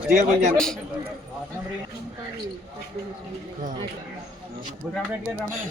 জিগার পঞ্জান রামায়ণ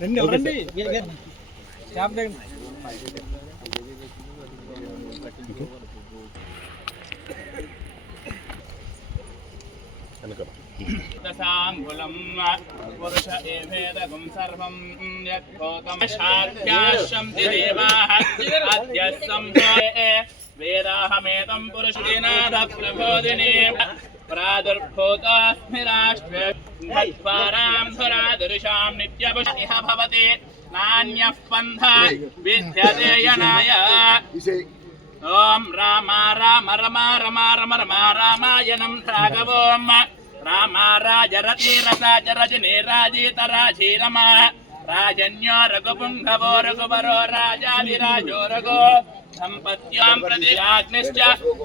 రండి రండి క్యాబ్ దగ్గర దశాంగులం పురుష ఏవేదగం సర్వం యత్కోకం శార్యాశం దేవాః అద్య సంహే वेदाहमेतं पुरुषदिनाथप्रबोधिने प्रादुर्भूतास्मि राष्ट्रे धत्वारां धुरादृशां नित्यपुष इह भवति। नान्यः पन्था विद्यते यनाय। ॐ राम राम रमा रमा रम रमा रामायणं राघवोम् रामा राजरति रसा च रजने राजेत राजीरमा राजन्यो रघुपुङ्गवो रघुवरो राजाधिराजो रघो। सम्पत्यां प्रतिराग्निश्च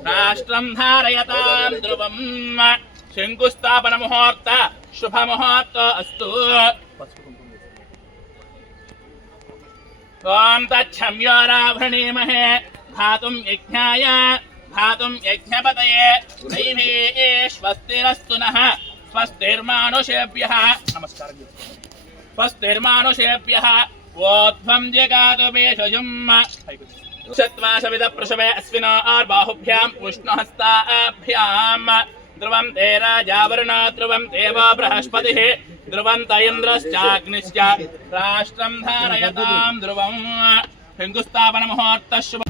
राष्ट्रं धारयतां ध्रुवम् शङ्कुस्थापनमुहूर्त शुभमुहूर्त अस्तु। त्वां तच्छम्यो राभृणीमहे धातुं यज्ञाय धातुं यज्ञपतये दैवे स्वस्तिरस्तु नः, स्वस्तिर्मानुषेभ्यः। नमस्कारः स्वस्तिर्मानुषेभ्यः भेषजुम् चत्वाशविदप्रशवे अस्मिनो आर्बाहुभ्यां पुष्णहस्ताभ्याम् ध्रुवं ते राजावरुण ध्रुवं देव बृहस्पतिः। ध्रुवं त इन्द्रश्चाग्निश्च राष्ट्रं धारयतां ध्रुवं हिन्दुस्थापनमुहूर्तः शुभ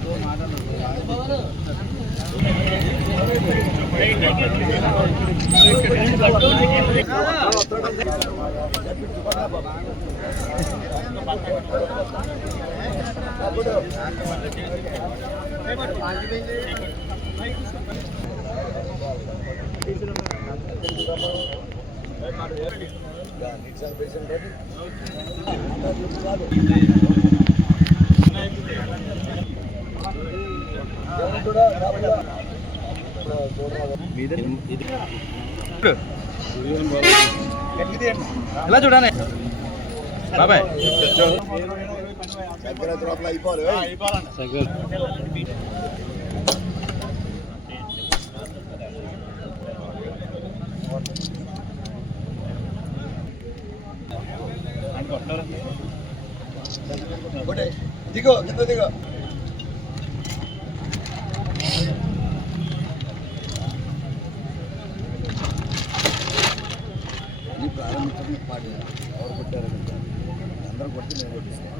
ఎలా చూడాలి? బాబాయ్. అయిపోవాలి దిగో కింద దిగో. ప్రారంభించడం పాట. ఎవరు కొట్టారు? అందరూ కొట్టి నేను కొట్టిస్తాను